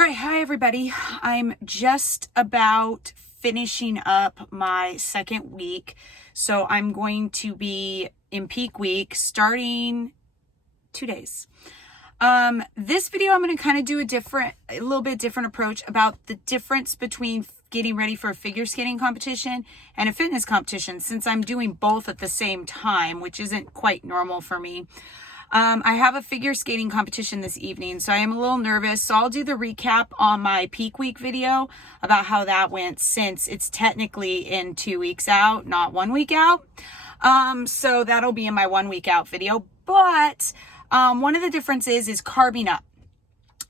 All right, hi everybody. I'm just about finishing up my second week. So I'm going to be in peak week starting 2 days. This video, I'm going to kind of do a little bit different approach about the difference between getting ready for a figure skating competition and a fitness competition, since I'm doing both at the same time, which isn't quite normal for me. I have a figure skating competition this evening, so I am a little nervous. So I'll do the recap on my peak week video about how that went, since it's technically in 2 weeks out, not 1 week out. So that'll be in my 1 week out video. But one of the differences is carbing up.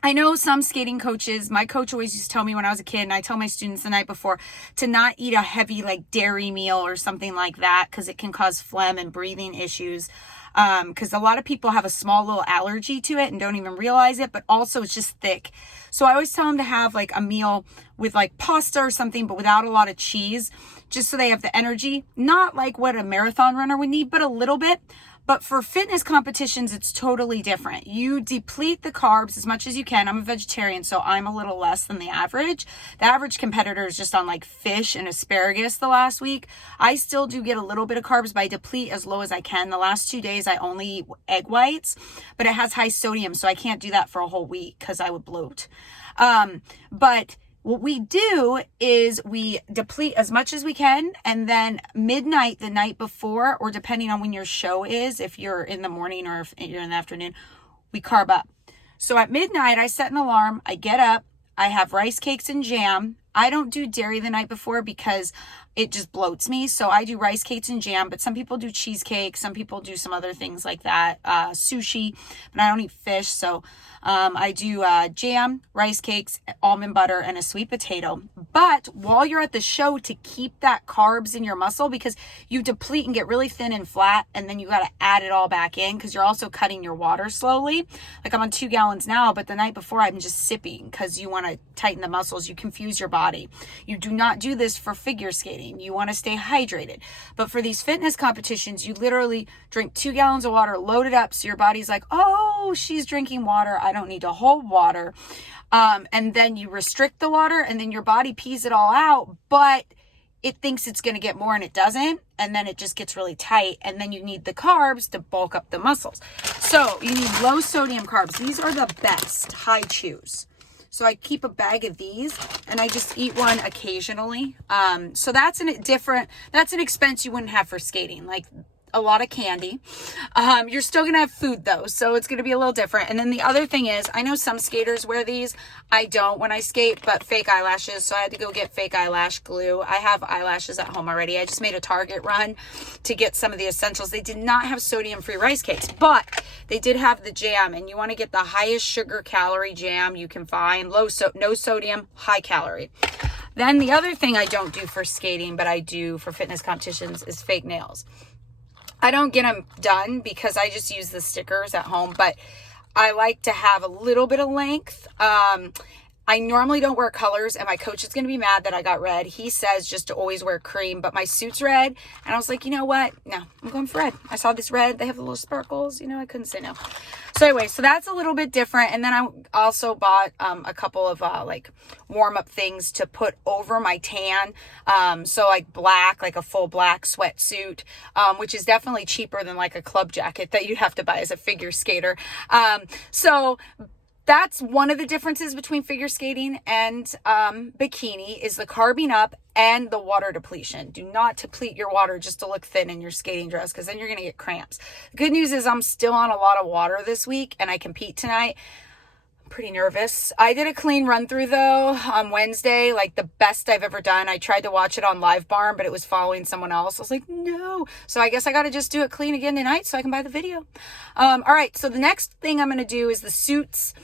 I know some skating coaches, my coach always used to tell me when I was a kid, and I tell my students the night before, to not eat a heavy like dairy meal or something like that, because it can cause phlegm and breathing issues. Because a lot of people have a small little allergy to it and don't even realize it, but also it's just thick. So I always tell them to have like a meal with like pasta or something, but without a lot of cheese, just so they have the energy, not like what a marathon runner would need, but a little bit. But for fitness competitions, it's totally different. You deplete the carbs as much as you can. I'm a vegetarian, so I'm a little less than the average. The average competitor is just on like fish and asparagus the last week. I still do get a little bit of carbs, but I deplete as low as I can. The last 2 days, I only eat egg whites, but it has high sodium, so I can't do that for a whole week because I would bloat. But what we do is we deplete as much as we can, and then midnight the night before, or depending on when your show is, if you're in the morning or if you're in the afternoon, we carb up. So at midnight, I set an alarm, I get up, I have rice cakes and jam. I don't do dairy the night before because it just bloats me. So I do rice cakes and jam, but some people do cheesecake. Some people do some other things like that, sushi, but I don't eat fish. So I do jam, rice cakes, almond butter, and a sweet potato. But while you're at the show, to keep that carbs in your muscle, because you deplete and get really thin and flat, and then you got to add it all back in because you're also cutting your water slowly. Like I'm on 2 gallons now, but the night before I'm just sipping because you want to tighten the muscles. You confuse your body. You do not do this for figure skating. You want to stay hydrated. But for these fitness competitions, you literally drink 2 gallons of water, load it up, so your body's like, oh, she's drinking water. I don't need to hold water. And then you restrict the water, and then your body pees it all out, but it thinks it's going to get more and it doesn't. And then it just gets really tight. And then you need the carbs to bulk up the muscles. So you need low sodium carbs. These are the best high chews. So I keep a bag of these, and I just eat one occasionally. So that's an expense you wouldn't have for skating, like a lot of candy. You're still going to have food though, so it's going to be a little different. And then the other thing is, I know some skaters wear these. I don't when I skate, but fake eyelashes. So I had to go get fake eyelash glue. I have eyelashes at home already. I just made a Target run to get some of the essentials. They did not have sodium-free rice cakes, but they did have the jam, and you want to get the highest sugar calorie jam you can find. No sodium, high calorie. Then the other thing I don't do for skating, but I do for fitness competitions, is fake nails. I don't get them done because I just use the stickers at home, but I like to have a little bit of length. I normally don't wear colors, and my coach is going to be mad that I got red. He says just to always wear cream, but my suit's red, and I was like, you know what? No, I'm going for red. I saw this red. They have the little sparkles. I couldn't say no. So anyway, so that's a little bit different. And then I also bought a couple of like warm-up things to put over my tan. So like black, like a full black sweatsuit, which is definitely cheaper than like a club jacket that you'd have to buy as a figure skater. So that's one of the differences between figure skating and bikini, is the carbing up and the water depletion. Do not deplete your water just to look thin in your skating dress, because then you're going to get cramps. The good news is I'm still on a lot of water this week, and I compete tonight. I'm pretty nervous. I did a clean run through though on Wednesday, like the best I've ever done. I tried to watch it on Live Barn, but it was following someone else. I was like, no. So I guess I got to just do it clean again tonight so I can buy the video. All right. So the next thing I'm going to do is the suits,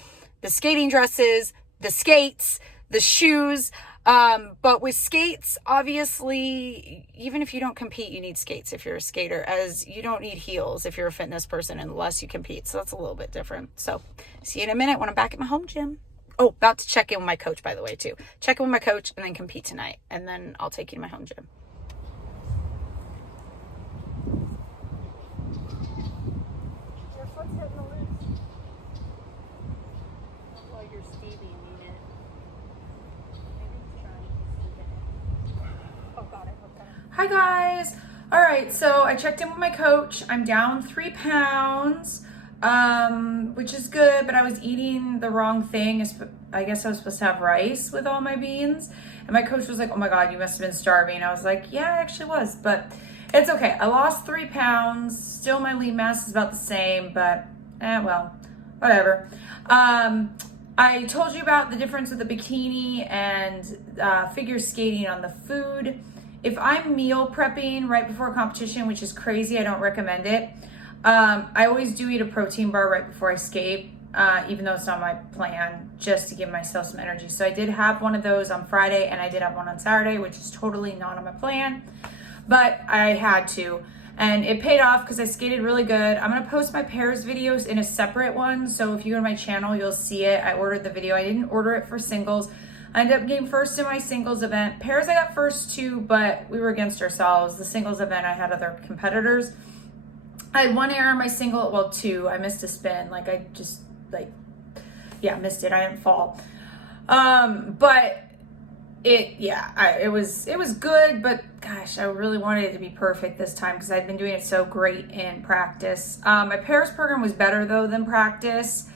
the skating dresses, the skates, the shoes. But with skates, obviously, even if you don't compete, you need skates if you're a skater, as you don't need heels if you're a fitness person unless you compete. So that's a little bit different. So see you in a minute when I'm back at my home gym. Oh, about to check in with my coach, by the way, too. Check in with my coach and then compete tonight. And then I'll take you to my home gym. Your foot's hitting the loose. Well, you're Stevie, you mean it. Hi guys. All right, so I checked in with my coach. I'm down 3 pounds, which is good, but I was eating the wrong thing. I guess I was supposed to have rice with all my beans. And my coach was like, oh my God, you must have been starving. I was like, yeah, I actually was, but it's okay. I lost 3 pounds. Still my lean mass is about the same, but well, whatever. I told you about the difference with the bikini and figure skating on the food. If I'm meal prepping right before a competition, which is crazy, I don't recommend it. I always do eat a protein bar right before I skate, even though it's not my plan, just to give myself some energy. So I did have one of those on Friday, and I did have one on Saturday, which is totally not on my plan, but I had to. And it paid off because I skated really good. I'm gonna post my pairs videos in a separate one. So if you go to my channel, you'll see it. I ordered the video. I didn't order it for singles. I ended up getting first in my singles event. Pairs I got first too, but we were against ourselves. The singles event, I had other competitors. I had 1 error in my single, well 2. I missed a spin. Missed it. I didn't fall. But it was good, but gosh, I really wanted it to be perfect this time because I'd been doing it so great in practice. My pairs program was better though than practice.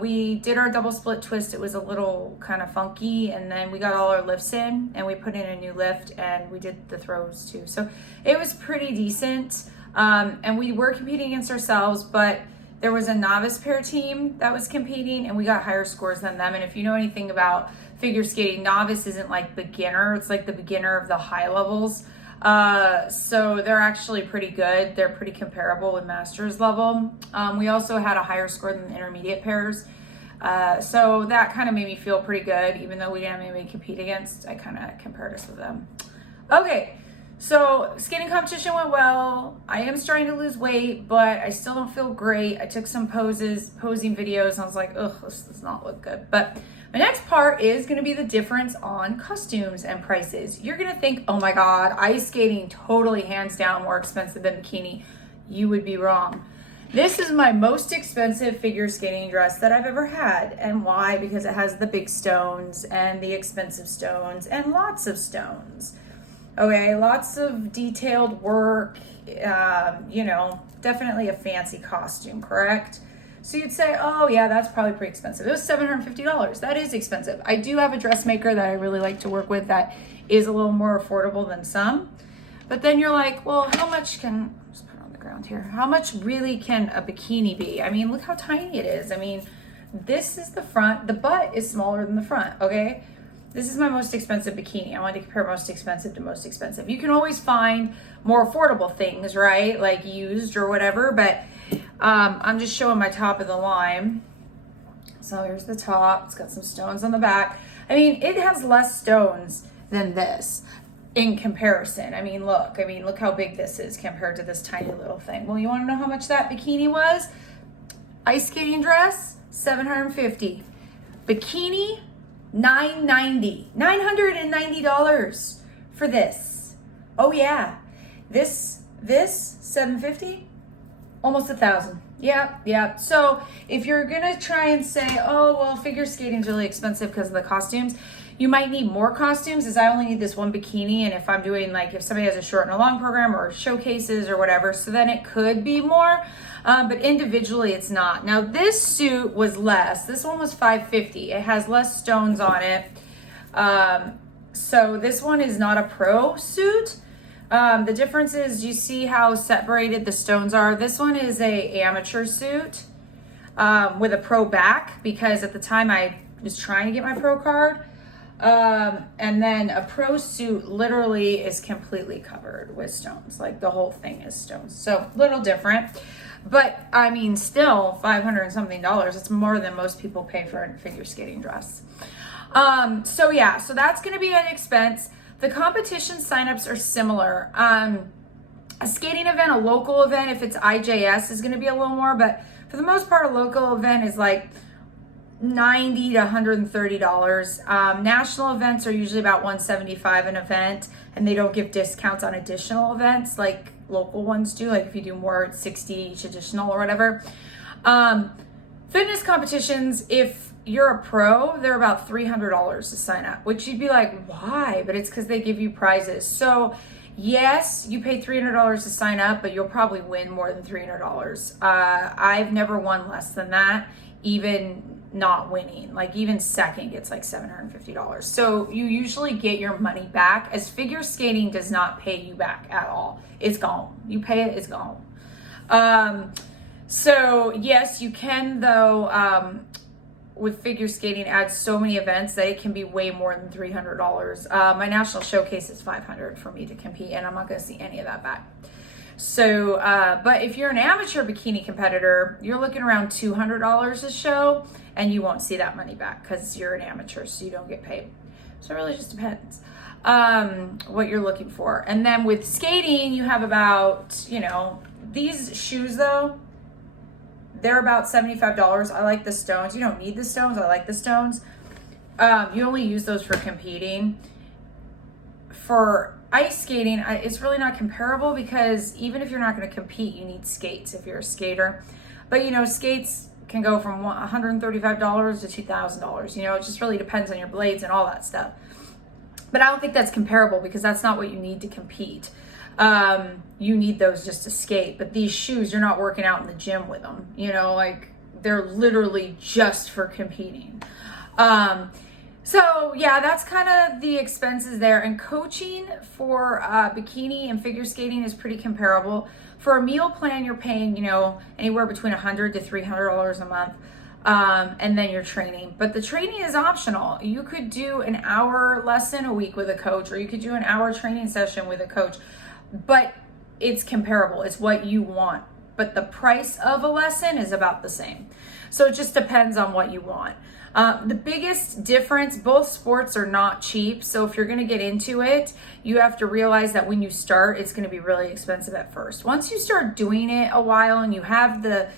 We did our double split twist. It was a little kind of funky, and then we got all our lifts in and we put in a new lift and we did the throws too. So it was pretty decent. And we were competing against ourselves, but there was a novice pair team that was competing and we got higher scores than them. And if you know anything about figure skating, novice isn't like beginner. It's like the beginner of the high levels. So they're actually pretty good. They're pretty comparable with master's level. We also had a higher score than the intermediate pairs. So that kind of made me feel pretty good. Even though we didn't have anybody to compete against, I kind of compared us with them. Okay, so skating competition went well. I am starting to lose weight, but I still don't feel great. I took some posing videos, and I was like, ugh, this does not look good. But my next part is going to be the difference on costumes and prices. You're going to think, oh my God, ice skating totally hands down more expensive than bikini. You would be wrong. This is my most expensive figure skating dress that I've ever had. And why? Because it has the big stones and the expensive stones and lots of stones. Okay, lots of detailed work, definitely a fancy costume, correct? So you'd say, oh yeah, that's probably pretty expensive. It was $750. That is expensive. I do have a dressmaker that I really like to work with that is a little more affordable than some. But then you're like, well, how much just put it on the ground here. How much really can a bikini be? I mean, look how tiny it is. I mean, this is the front. The butt is smaller than the front, okay? This is my most expensive bikini. I wanted to compare most expensive to most expensive. You can always find more affordable things, right? Like used or whatever, but I'm just showing my top of the line. So here's the top. It's got some stones on the back. I mean, it has less stones than this in comparison. I mean, look how big this is compared to this tiny little thing. Well, you want to know how much that bikini was? Ice skating dress, $750. Bikini, $990 for this. Oh yeah, this $750, almost $1,000. Yeah. So if you're gonna try and say, oh well, figure skating's really expensive because of the costumes, you might need more costumes, as I only need this one bikini. And if I'm doing if somebody has a short and a long program or showcases or whatever, so then it could be more. But individually it's not. Now this suit was less. This one was $550. It has less stones on it. So this one is not a pro suit. The difference is, you see how separated the stones are. This one is a amateur suit with a pro back, because at the time I was trying to get my pro card. And then a pro suit literally is completely covered with stones. Like the whole thing is stones. So a little different. But I mean, still $500 and something. It's more than most people pay for a figure skating dress. So that's going to be an expense. The competition signups are similar. A skating event, a local event, if it's IJS, is going to be a little more, but for the most part, a local event is like $90 to $130. National events are usually about $175 an event, and they don't give discounts on additional events like local ones do. Like if you do more, it's $60 each additional or whatever. Fitness competitions, if you're a pro, they're about $300 to sign up, which you'd be like, why? But it's because they give you prizes. So Yes, you pay $300 to sign up, but you'll probably win more than $300. I've never won less than that, even not winning. Like even second gets like $750. So you usually get your money back, as figure skating does not pay you back at all. It's gone. You pay it, it's gone. So yes, you can though, with figure skating add so many events that it can be way more than $300. My national showcase is $500 for me to compete, and I'm not going to see any of that back. So, but if you're an amateur bikini competitor, you're looking around $200 a show, and you won't see that money back because you're an amateur, so you don't get paid. So it really just depends what you're looking for. And then with skating, you have about, these shoes though, they're about $75. I like the stones. You don't need the stones. I like the stones. You only use those for competing. For ice skating, it's really not comparable because even if you're not going to compete, you need skates if you're a skater. But, skates can go from $135 to $2,000. It just really depends on your blades and all that stuff. But I don't think that's comparable because that's not what you need to compete. You need those just to skate, but these shoes, you're not working out in the gym with them, they're literally just for competing. So yeah, that's kind of the expenses there. And coaching for bikini and figure skating is pretty comparable. For a meal plan, you're paying, anywhere between $100 to $300 a month. And then your training, but the training is optional. You could do an hour lesson a week with a coach, or you could do an hour training session with a coach. But it's comparable. It's what you want. But the price of a lesson is about the same. So it just depends on what you want. The biggest difference, both sports are not cheap. So if you're going to get into it, you have to realize that when you start, it's going to be really expensive at first. Once you start doing it a while and you have the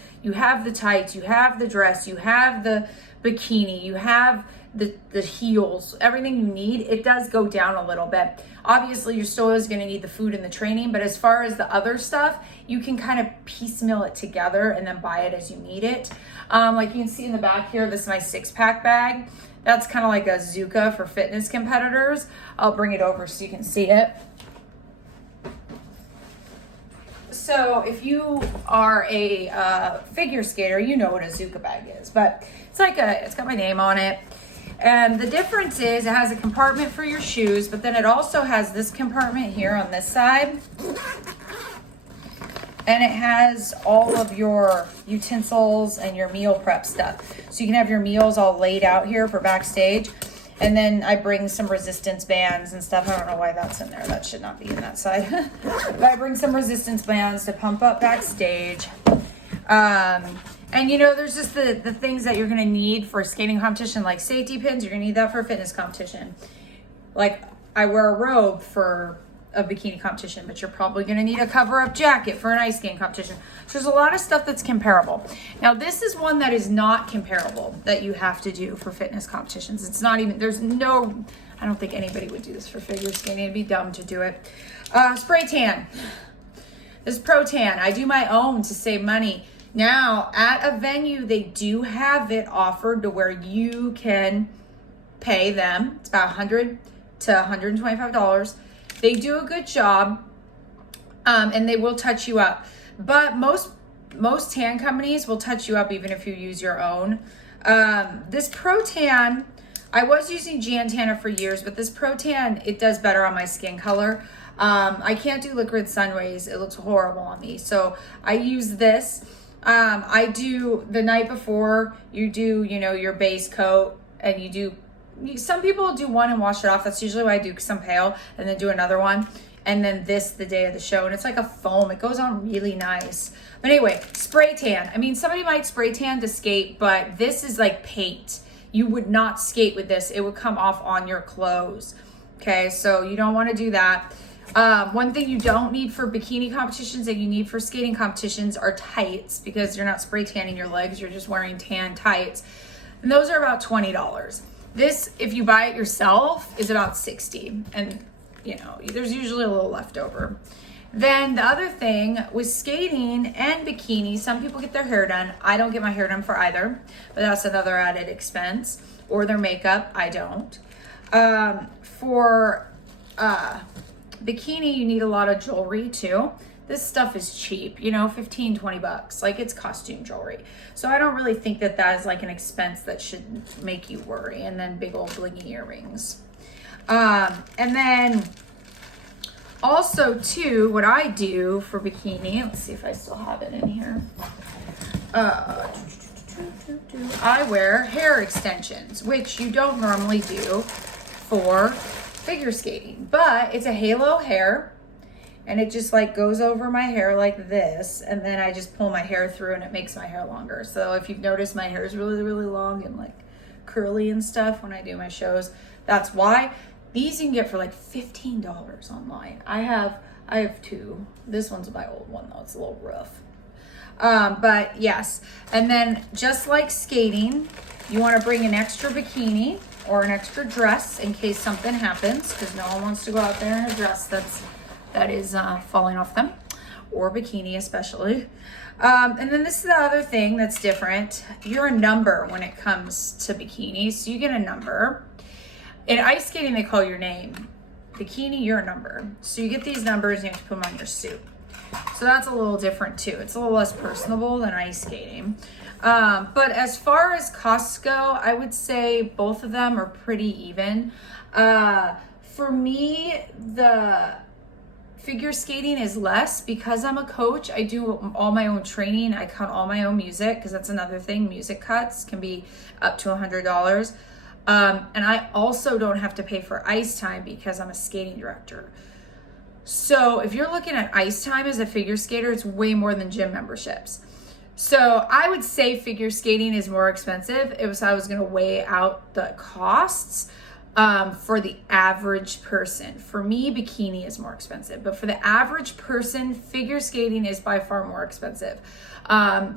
tights, you have the dress, you have the bikini, you have the heels, everything you need, it does go down a little bit. Obviously, you're still always going to need the food and the training, but as far as the other stuff, you can kind of piecemeal it together and then buy it as you need it. Like you can see in the back here, this is my 6-pack bag. That's kind of like a Zuka for fitness competitors. I'll bring it over so you can see it. So if you are a figure skater, you know what a Zuka bag is, but it's got my name on it. And the difference is it has a compartment for your shoes, but then it also has this compartment here on this side. And it has all of your utensils and your meal prep stuff. So you can have your meals all laid out here for backstage. And then I bring some resistance bands and stuff. I don't know why that's in there. That should not be in that side. But I bring some resistance bands to pump up backstage. And there's just the things that you're going to need for a skating competition, like safety pins. You're going to need that for a fitness competition. Like I wear a robe for a bikini competition, but you're probably going to need a cover-up jacket for an ice skating competition. So there's a lot of stuff that's comparable. Now, this is one that is not comparable that you have to do for fitness competitions. It's not even, I don't think anybody would do this for figure skating. It'd be dumb to do it. Spray tan. This is Pro Tan. I do my own to save money. Now, at a venue, they do have it offered to where you can pay them. It's about $100 to $125. They do a good job, and they will touch you up. But most tan companies will touch you up even if you use your own. This Pro Tan, I was using Jantana for years, but this Pro Tan, it does better on my skin color. I can't do liquid sun rays. It looks horrible on me. So I use this. I do the night before you do, your base coat, and some people do one and wash it off. That's usually what I do because I'm pale, and then do another one. And then this the day of the show, and it's like a foam. It goes on really nice. But anyway, spray tan. I mean, somebody might spray tan to skate, but this is like paint. You would not skate with this. It would come off on your clothes. Okay, so you don't want to do that. One thing you don't need for bikini competitions that you need for skating competitions are tights, because you're not spray tanning your legs. You're just wearing tan tights. And those are about $20. This, if you buy it yourself, is about $60. And there's usually a little left over. Then the other thing with skating and bikini, some people get their hair done. I don't get my hair done for either, but that's another added expense. Or their makeup, I don't. For Bikini, you need a lot of jewelry too. This stuff is cheap, you know, 15, 20 bucks. Like, it's costume jewelry. So I don't really think that that is like an expense that should make you worry. And then big old blingy earrings. And then also too, what I do for bikini, let's see if I still have it in here. I wear hair extensions, which you don't normally do for figure skating, but it's a halo hair. And it just like goes over my hair like this. And then I just pull my hair through and it makes my hair longer. So if you've noticed, my hair is really, really long and like curly and stuff when I do my shows. That's why. These you can get for like $15 online. I have two. This one's my old one though. It's a little rough. But yes. And then just like skating, you want to bring an extra bikini or an extra dress in case something happens, because no one wants to go out there in a dress that is falling off them, or bikini especially. And then this is the other thing that's different. You're a number when it comes to bikinis. So you get a number. In ice skating, they call your name. Bikini, you're a number. So you get these numbers and you have to put them on your suit. So that's a little different too. It's a little less personable than ice skating. But as far as costs go, I would say both of them are pretty even. For me, the figure skating is less because I'm a coach. I do all my own training. I cut all my own music, because that's another thing. Music cuts can be up to $100. And I also don't have to pay for ice time because I'm a skating director. So if you're looking at ice time as a figure skater, it's way more than gym memberships. So I would say figure skating is more expensive if I was going to weigh out the costs. For the average person. For me, bikini is more expensive, but for the average person, figure skating is by far more expensive,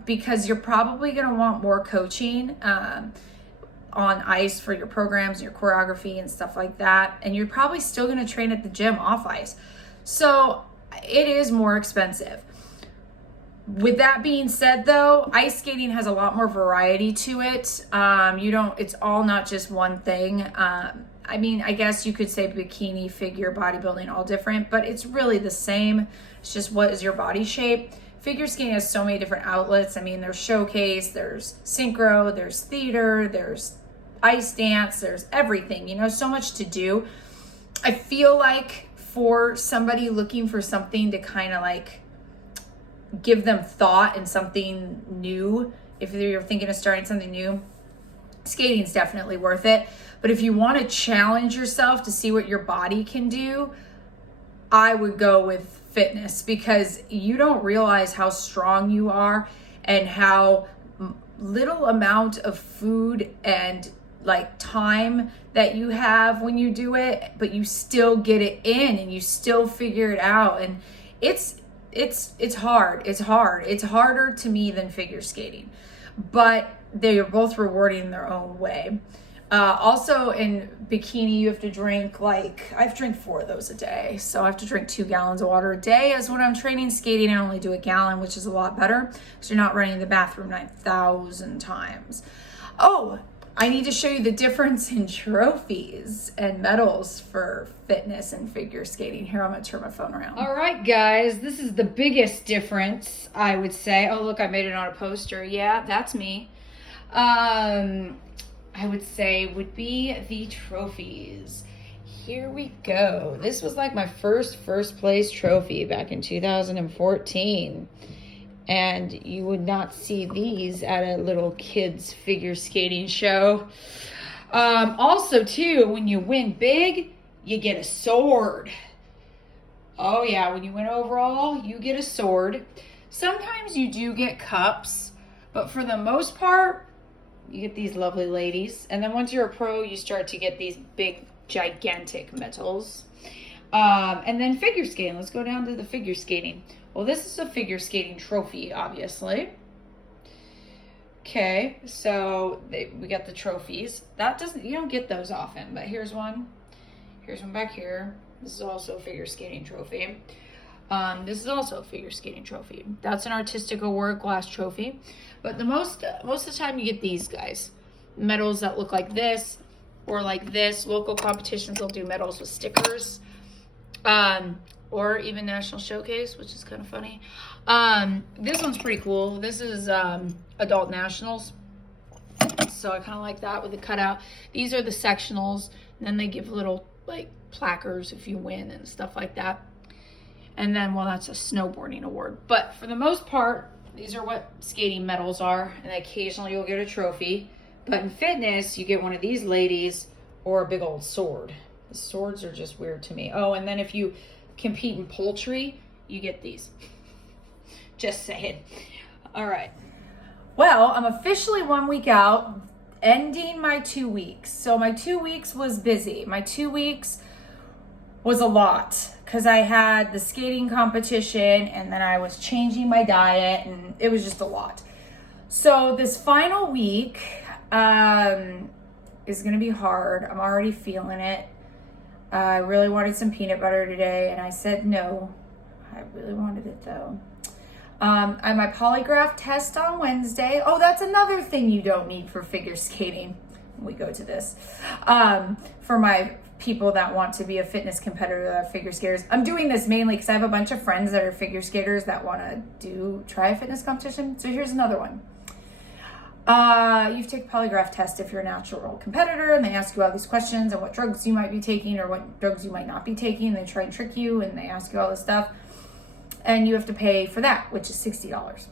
because you're probably going to want more coaching on ice for your programs, your choreography and stuff like that. And you're probably still going to train at the gym off ice. So it is more expensive. With that being said though, ice skating has a lot more variety to it. It's all not just one thing. I mean, I guess you could say bikini, figure, bodybuilding, all different, but it's really the same. It's just what is your body shape. Figure skating has so many different outlets. I mean, there's showcase, there's synchro, there's theater, there's ice dance, there's everything, you know, so much to do. I feel like for somebody looking for something to kind of like give them thought and something new, if you're thinking of starting something new, skating is definitely worth it. But if you want to challenge yourself to see what your body can do, I would go with fitness, because you don't realize how strong you are and how little amount of food and like time that you have when you do it, but you still get it in and you still figure it out. And it's hard. It's harder to me than figure skating, but they are both rewarding in their own way. Also in bikini, you have to drink I have to drink 4 of those a day. So I have to drink 2 gallons of water a day. As when I'm training skating, I only do 1 gallon, which is a lot better. So you're not running to the bathroom 9,000 times. Oh, I need to show you the difference in trophies and medals for fitness and figure skating. Here, I'm going to turn my phone around. All right, guys, this is the biggest difference, I would say. Oh, look, I made it on a poster. Yeah, that's me. I would say would be the trophies. Here we go. This was like my first place trophy back in 2014. And you would not see these at a little kids figure skating show. Also too, when you win big, you get a sword. Oh yeah, when you win overall, you get a sword. Sometimes you do get cups, but for the most part, you get these lovely ladies. And then once you're a pro, you start to get these big, gigantic medals. And then figure skating. Let's go down to the figure skating. Well, this is a figure skating trophy, obviously. Okay, so we got the trophies. You don't get those often, but here's one. Here's one back here. This is also a figure skating trophy. This is also a figure skating trophy. That's an artistic award glass trophy. But most of the time you get these guys. Medals that look like this or like this. Local competitions will do medals with stickers. Or even National Showcase, which is kind of funny. This one's pretty cool. This is Adult Nationals. So I kind of like that with the cutout. These are the sectionals. And then they give little like placards if you win and stuff like that. And then, well, that's a snowboarding award. But for the most part, these are what skating medals are. And occasionally you'll get a trophy. But in fitness, you get one of these ladies or a big old sword. The swords are just weird to me. Oh, and then if you compete in poultry, you get these. Just saying. All right. Well, I'm officially 1 week out, ending my 2 weeks. So my 2 weeks was busy. My 2 weeks was a lot because I had the skating competition and then I was changing my diet and it was just a lot. So this final week is going to be hard. I'm already feeling it. I really wanted some peanut butter today and I said no. I really wanted it though. I have my polygraph test on Wednesday. Oh, that's another thing you don't need for figure skating. We go to this. For my people that want to be a fitness competitor that are figure skaters. I'm doing this mainly because I have a bunch of friends that are figure skaters that want to try a fitness competition. So here's another one. You have to take a polygraph test if you're a natural competitor, and they ask you all these questions and what drugs you might be taking or what drugs you might not be taking. They try and trick you and they ask you all this stuff. And you have to pay for that, which is $60.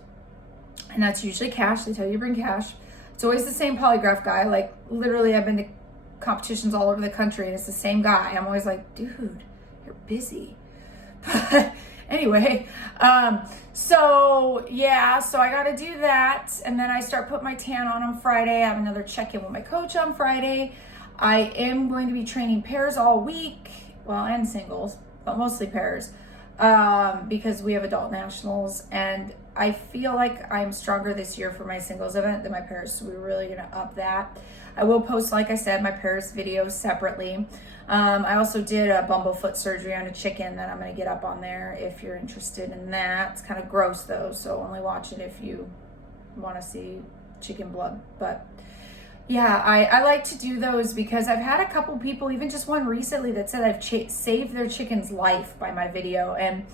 And that's usually cash. They tell you to bring cash. It's always the same polygraph guy. Like, literally, I've been to competitions all over the country, and it's the same guy. I'm always like, dude, you're busy. But anyway, so I got to do that. And then I start putting my tan on Friday. I have another check-in with my coach on Friday. I am going to be training pairs all week. Well, and singles, but mostly pairs. Because we have adult nationals and I feel like I'm stronger this year for my singles event than my pairs, so we're really gonna up that. I will post, like I said, my pairs video separately. I also did a bumblefoot surgery on a chicken that I'm gonna get up on there if you're interested in that. It's kind of gross though, so only watch it if you want to see chicken blood. But yeah, I like to do those because I've had a couple people, even just one recently, that said I've saved their chicken's life by my video. And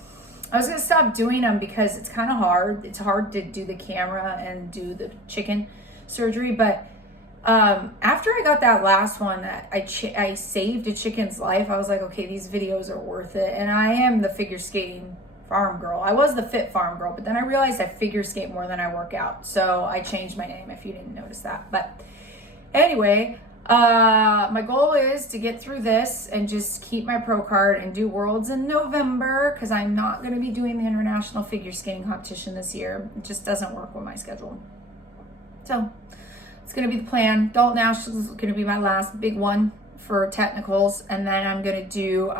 I was going to stop doing them because it's kind of hard. It's hard to do the camera and do the chicken surgery. But after I got that last one, I saved a chicken's life. I was like, okay, these videos are worth it. And I am the figure skating farm girl. I was the fit farm girl, but then I realized I figure skate more than I work out. So I changed my name if you didn't notice that. But anyway, my goal is to get through this and just keep my pro card and do Worlds in November because I'm not going to be doing the international figure skating competition this year. It just doesn't work with my schedule. So it's going to be the plan. Adult Nationals is going to be my last big one for technicals, and then I'm going to do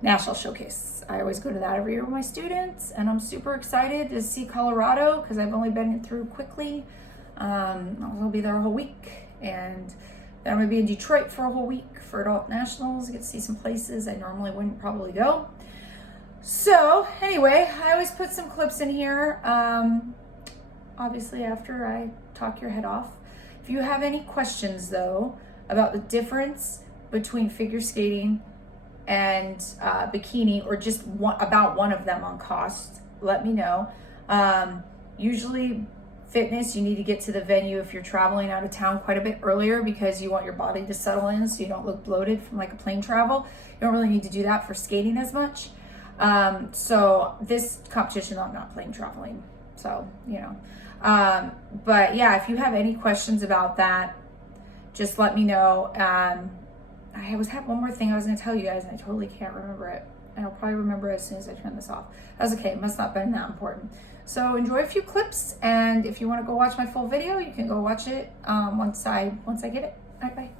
National Showcase. I always go to that every year with my students, and I'm super excited to see Colorado because I've only been through quickly. I'll be there a whole week, and then I'm gonna be in Detroit for a whole week for Adult Nationals. Get to see some places I normally wouldn't probably go. So anyway, I always put some clips in here, obviously after I talk your head off. If you have any questions though about the difference between figure skating and bikini, or just about one of them on cost, let me know. Usually fitness, you need to get to the venue if you're traveling out of town quite a bit earlier because you want your body to settle in so you don't look bloated from like a plane travel. You don't really need to do that for skating as much. So this competition, I'm not plane traveling, so you know. But yeah, if you have any questions about that, just let me know. I have one more thing I was going to tell you guys and I totally can't remember it, and I'll probably remember it as soon as I turn this off. That's okay, it must not have been that important. So enjoy a few clips, and if you want to go watch my full video, you can go watch it once I get it. All right, bye.